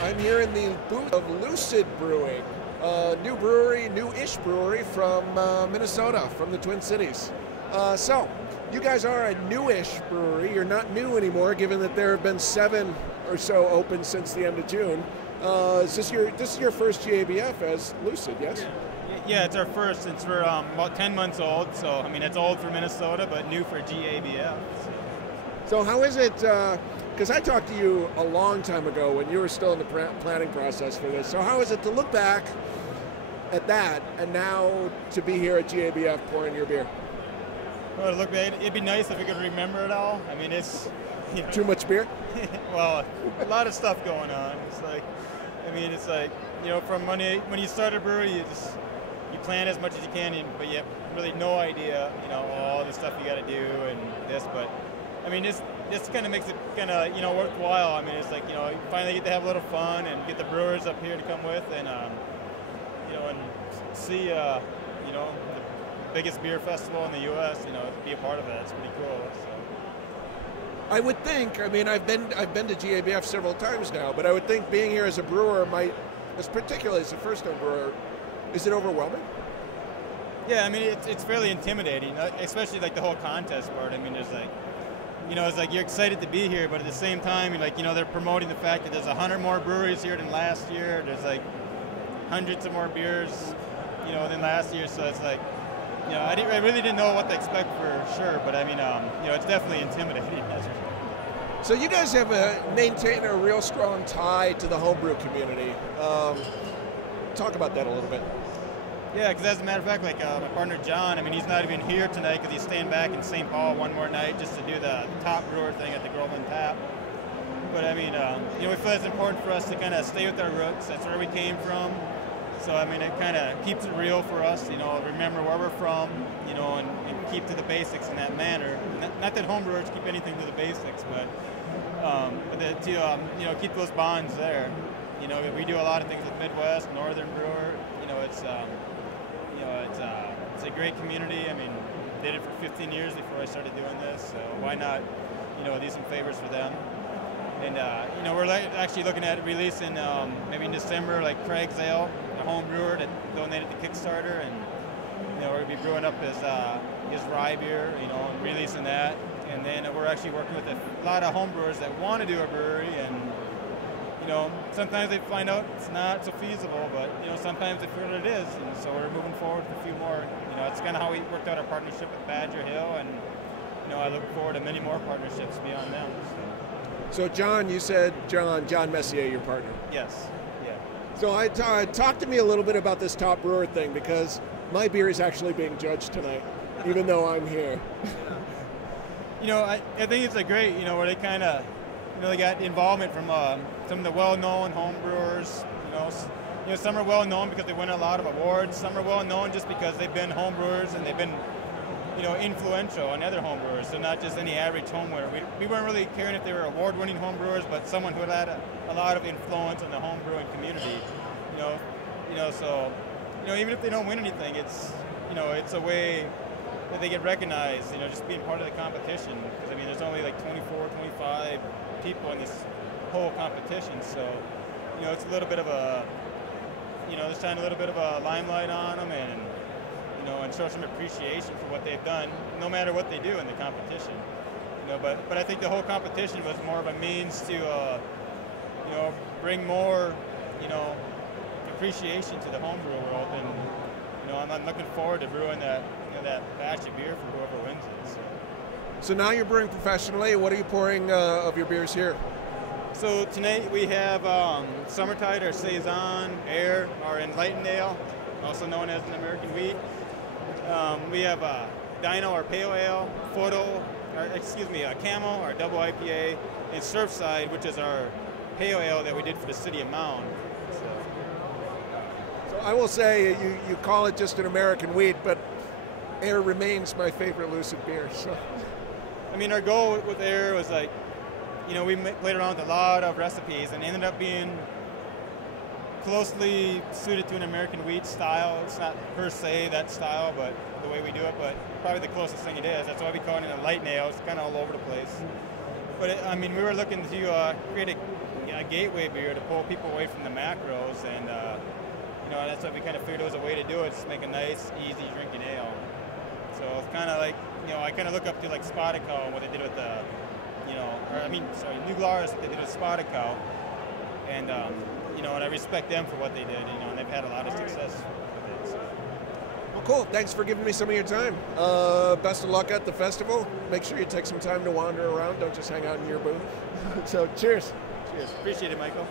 I'm here in the booth of Lucid Brewing, a new brewery, new-ish brewery from Minnesota, from the Twin Cities. So, you guys are a new-ish brewery. You're not new anymore, given that there have been 7 or so open since the end of June. This is your first GABF as Lucid, yes? Yeah, it's our first since we're about 10 months old. So, I mean, it's old for Minnesota, but new for GABF. So how is it, because I talked to you a long time ago when you were still in the planning process for this, so how is it to look back at that and now to be here at GABF pouring your beer? Well, look, it'd be nice if we could remember it all. I mean, it's... You know, too much beer? Well, a lot of stuff going on. It's like, I mean, it's like, you know, from when you start a brewery, you plan as much as you can, but you have really no idea, you know, all the stuff you got to do and this, but I mean, this kind of makes it kind of, you know, worthwhile. I mean, it's like, you know, you finally get to have a little fun and get the brewers up here to come with and, you know, and see, you know, the biggest beer festival in the U.S., you know, be a part of that. It's pretty cool. So. I would think, I mean, I've been to GABF several times now, but I would think being here as a brewer might, particularly as a first-time brewer, is it overwhelming? Yeah, I mean, it's fairly intimidating, especially like the whole contest part. I mean, there's like, you know, it's like you're excited to be here, but at the same time, like, you know, they're promoting the fact that there's 100 more breweries here than last year. There's like hundreds of more beers, you know, than last year. So it's like, you know, I really didn't know what to expect for sure, but I mean, you know, it's definitely intimidating. That's for sure. So you guys have maintained a real strong tie to the homebrew community. Talk about that a little bit. Yeah, because as a matter of fact, like my partner John, I mean, he's not even here tonight because he's staying back in St. Paul one more night just to do the top brewer thing at the Groveland Tap. But I mean, you know, we feel it's important for us to kind of stay with our roots. That's where we came from. So I mean, it kind of keeps it real for us, you know, remember where we're from, you know, and keep to the basics in that manner. Not that homebrewers keep anything to the basics, but to you know, keep those bonds there. You know, we do a lot of things with Midwest, Northern Brewer. You know, it's you know, it's a great community. I mean, did it for 15 years before I started doing this, so why not, you know, do some favors for them? And you know, we're actually looking at releasing maybe in December, like Craig's Ale, a home brewer that donated to Kickstarter, and you know, we're gonna be brewing up his rye beer, you know, and releasing that. And then we're actually working with a lot of home brewers that want to do a brewery, and you know, sometimes they find out it's not so feasible, but you know, sometimes they feel it is, and so we're moving forward with a few more. You know, that's kind of how we worked out our partnership with Badger Hill, and you know, I look forward to many more partnerships beyond them. So John, you said John Messier, your partner. Yes. Yeah. So talk to me a little bit about this top brewer thing, because my beer is actually being judged tonight, even though I'm here. You know, I think it's a great, you know, where they kind of, you know, they got involvement from some of the well-known home brewers. You know, some are well-known because they win a lot of awards. Some are well-known just because they've been home brewers and they've been, you know, influential on other home brewers. So not just any average home brewer. We weren't really caring if they were award-winning home brewers, but someone who had a lot of influence in the home brewing community. You know, so, you know, even if they don't win anything, it's, you know, it's a way that they get recognized, you know, just being part of the competition. Because, I mean, there's only like 24, 25 people in this whole competition. So, you know, it's a little bit of a, you know, there's shine a little bit of a limelight on them, and, you know, and show some appreciation for what they've done, no matter what they do in the competition. You know, but I think the whole competition was more of a means to, you know, bring more, you know, appreciation to the homebrew world, and you know, I'm looking forward to brewing that, you know, that batch of beer for whoever wins it. So now you're brewing professionally. What are you pouring of your beers here? So tonight we have Summertide, our Saison, Air, our Enlightened Ale, also known as an American Wheat. We have Dino, our Pale Ale, Photo, Camel, our Double IPA, and Surfside, which is our Pale Ale that we did for the city of Mound. So I will say, you call it just an American Wheat, but Air remains my favorite Lucid beer. So. I mean, our goal with Air was like, you know, we played around with a lot of recipes and ended up being closely suited to an American Wheat style. It's not per se that style, but the way we do it, but probably the closest thing it is. That's why we call it a light ale. It's kind of all over the place. But I mean, we were looking to create a gateway beer to pull people away from the macros, and you know, that's what we kind of figured was a way to do it, just make a nice, easy drinking ale. So it's kind of like, you know, I kind of look up to like Spotted Cow and what they did with the, you know, New Glarus, what they did with Spotted Cow, and you know, and I respect them for what they did, you know, and they've had a lot of success with it. So. Well, cool. Thanks for giving me some of your time. Best of luck at the festival. Make sure you take some time to wander around. Don't just hang out in your booth. So, cheers. Cheers. Appreciate it, Michael.